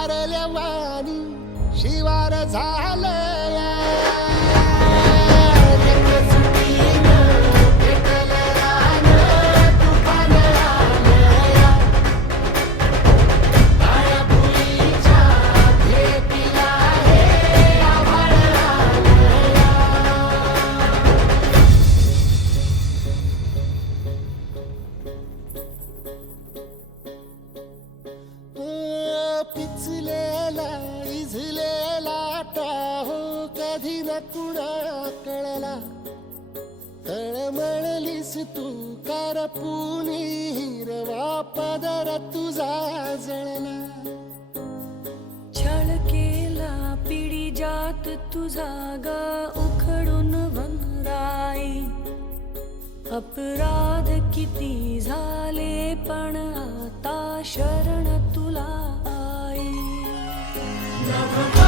वारल्या वाणी शिवार झालया पिचलेला इझलेला Tahoe कधी न कुणा कळला. तळमळलीस तू कारपुनी हिरवा पदर तुझा जळला. छळ केला पिढी जात तुझा गा उखडून वनराई अपराध किती झाले पण आता शरण तुला Abraham.